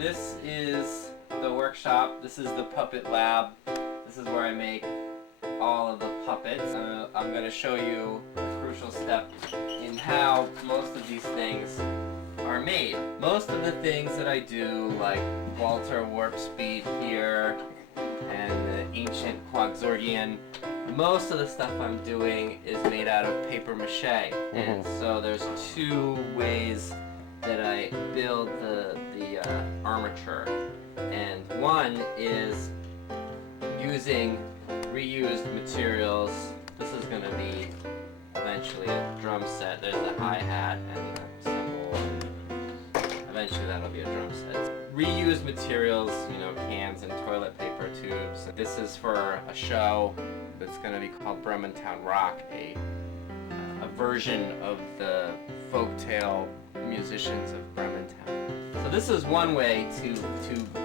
This is the workshop. This is the puppet lab. This is where I make all of the puppets. I'm going to show you a crucial step in how most of these things are made. Most of the things that I do, like Walter Warp Speed here and the ancient Quaxordian, most of the stuff I'm doing is made out of paper mache. And so there's two ways that I build the armature. And one is using reused materials. This is going to be eventually a drum set. There's the hi-hat and the cymbal. Eventually that'll be a drum set. Reused materials, you know, cans and toilet paper tubes. This is for a show that's going to be called Brementown Rock, a version of the folktale musicians of Brementown. So this is one way to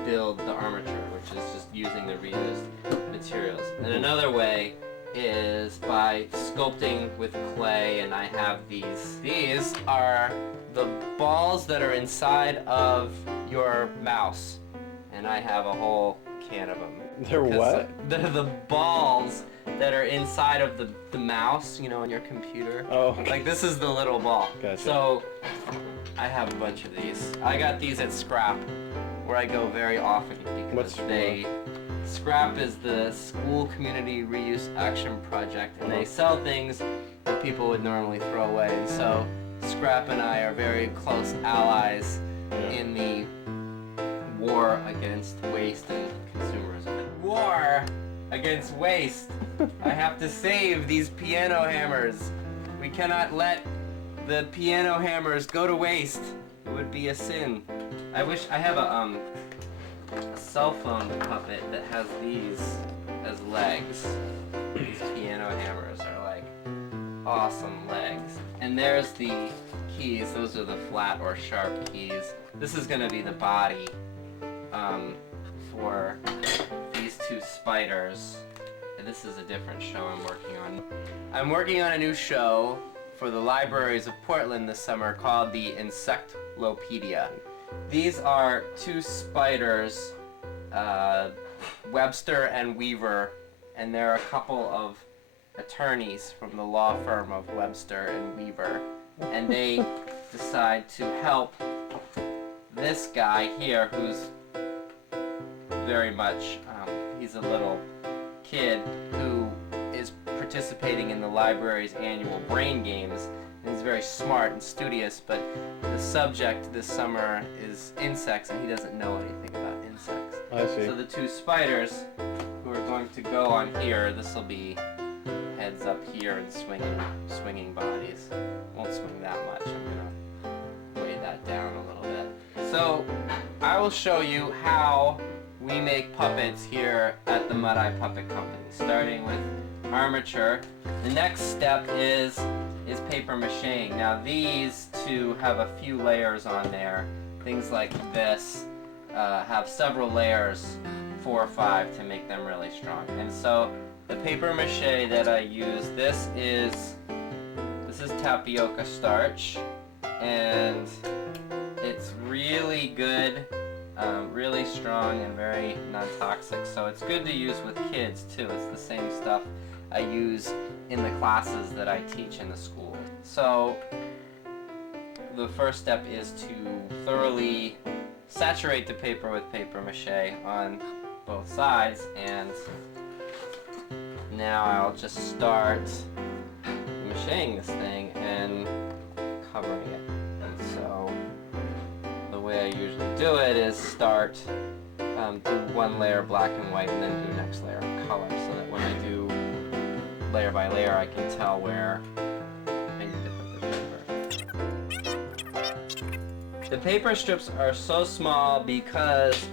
build the armature, which is just using the reused materials. And another way is by sculpting with clay, and I have these. These are the balls that are inside of your mouse, and I have a whole can of them. They're what? They're the balls that are inside of the mouse, you know, on your computer. Oh, okay. Like this is the little ball. Gotcha. So I have a bunch of these. I got these at Scrap, where I go very often because Scrap is the school community reuse action project, and they sell things that people would normally throw away. And so Scrap and I are very close allies in the war against waste and consumerism. War against waste. I have to save these piano hammers. We cannot let the piano hammers go to waste. It would be a sin. I wish I have a cell phone puppet that has these as legs. These piano hammers are like awesome legs. And there's the keys. Those are the flat or sharp keys. This is gonna be the body for these two spiders. And this is a different show I'm working on. I'm working on a new show for the libraries of Portland this summer called the Insectlopedia. These are two spiders, Webster and Weaver, and they're a couple of attorneys from the law firm of Webster and Weaver, and they decide to help this guy here who's very much, he's a little kid who is participating in the library's annual brain games, and he's very smart and studious, but the subject this summer is insects, and he doesn't know anything about insects. I see. So the two spiders who are going to go on here, this will be heads up here and swinging bodies. Won't swing that much. I'm gonna weigh that down a little bit. So I will show you how we make puppets here at the Mudeye Puppet Company, starting with armature. The next step is paper macheing. Now these two have a few layers on there. Things like this have several layers, 4 or 5, to make them really strong. And so the paper mache that I use, this is tapioca starch, and it's really good. Really strong and very non-toxic, so it's good to use with kids too. It's the same stuff I use in the classes that I teach in the school. So the first step is to thoroughly saturate the paper with paper mache on both sides, and now I'll just start macheing this thing and covering it. And so the way I usually do it is start, do one layer black and white, and then do next layer of color, so that when I do layer by layer I can tell where I need to put the paper. The paper strips are so small because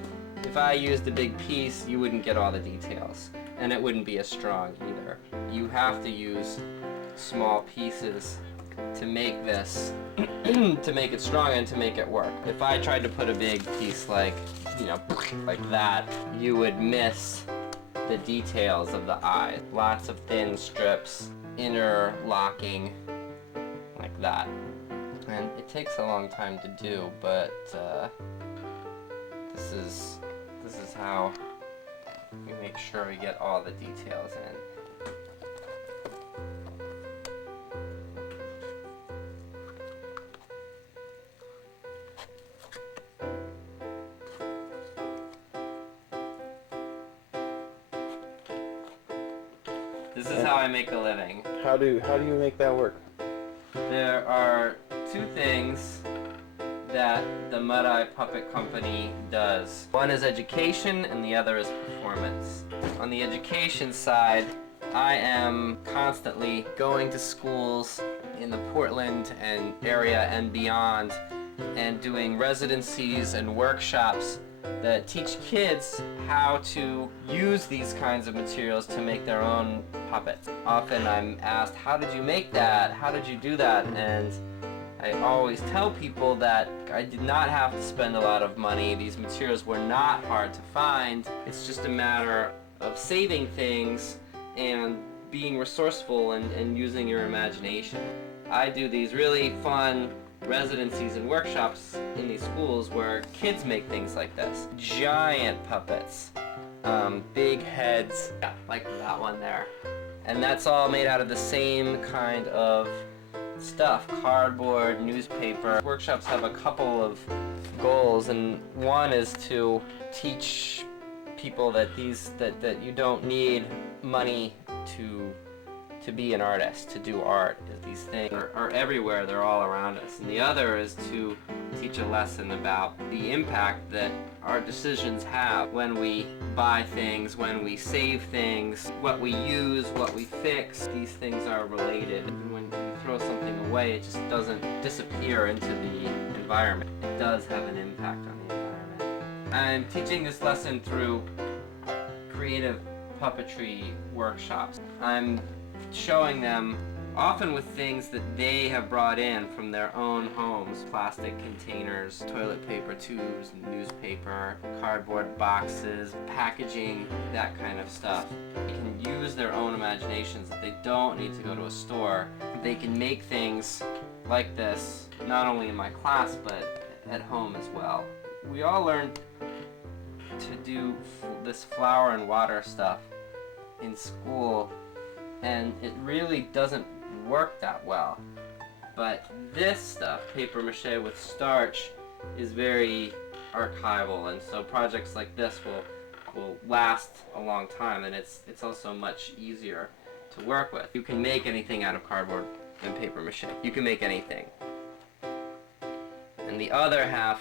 if I used a big piece you wouldn't get all the details, and it wouldn't be as strong either. You have to use small pieces to make this, to make it strong and to make it work. If I tried to put a big piece like, you know, like that, you would miss the details of the eye. Lots of thin strips, interlocking, like that. And it takes a long time to do, but This is how we make sure we get all the details in. This is how I make a living. How do you make that work? There are two things that the Mudeye Puppet Company does. One is education and the other is performance. On the education side, I am constantly going to schools in the Portland and area and beyond and doing residencies and workshops that teach kids how to use these kinds of materials to make their own puppets. Often I'm asked, how did you make that? How did you do that? And I always tell people that I did not have to spend a lot of money. These materials were not hard to find. It's just a matter of saving things and being resourceful and using your imagination. I do these really fun residencies and workshops in these schools where kids make things like this. Giant puppets, big heads, yeah, like that one there. And that's all made out of the same kind of stuff, cardboard, newspaper. Workshops have a couple of goals, and one is to teach people that that you don't need money to be an artist, to do art. These things are everywhere, they're all around us. And the other is to teach a lesson about the impact that our decisions have when we buy things, when we save things, what we use, what we fix. These things are related. And when you throw something away, it just doesn't disappear into the environment. It does have an impact on the environment. I'm teaching this lesson through creative puppetry workshops. I'm showing them often with things that they have brought in from their own homes. Plastic containers, toilet paper tubes, newspaper, cardboard boxes, packaging, that kind of stuff. They can use their own imaginations, that they don't need to go to a store. They can make things like this, not only in my class, but at home as well. We all learned to do this flour and water stuff in school, and it really doesn't work that well. But this stuff, paper mache with starch, is very archival, and so projects like this will last a long time, and it's also much easier to work with. You can make anything out of cardboard and paper mache. You can make anything. And the other half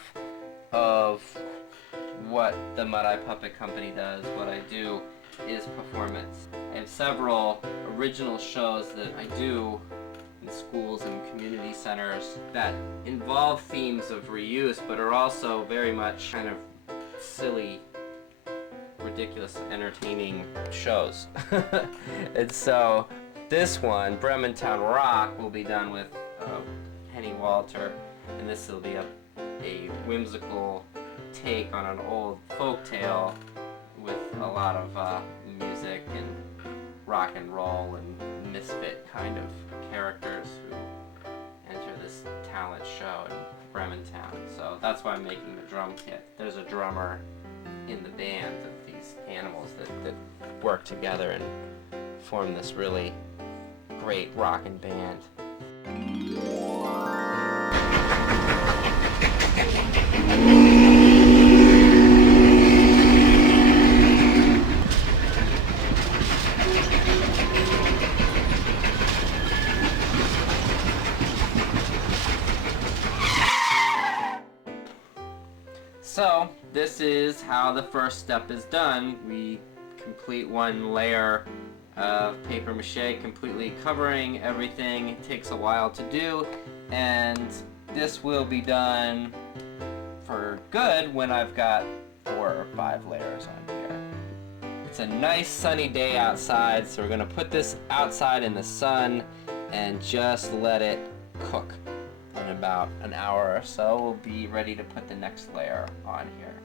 of what the Mudeye Puppet Company does, what I do, is performance. I have several original shows that I do in schools and community centers that involve themes of reuse, but are also very much kind of silly, ridiculous, entertaining shows. And so this one, Brementown Rock, will be done with Henny Walter, and this will be a whimsical take on an old folk tale with a lot of music and rock and roll and misfit kind of characters who enter this talent show in Brementown. So that's why I'm making the drum kit. There's a drummer in the band of these animals that work together and form this really great rockin' band. So this is how the first step is done. We complete one layer of paper mache, completely covering everything. It takes a while to do, and this will be done for good when I've got 4 or 5 layers on here. It's a nice sunny day outside, so we're going to put this outside in the sun and just let it cook. In about an hour or so, we'll be ready to put the next layer on here.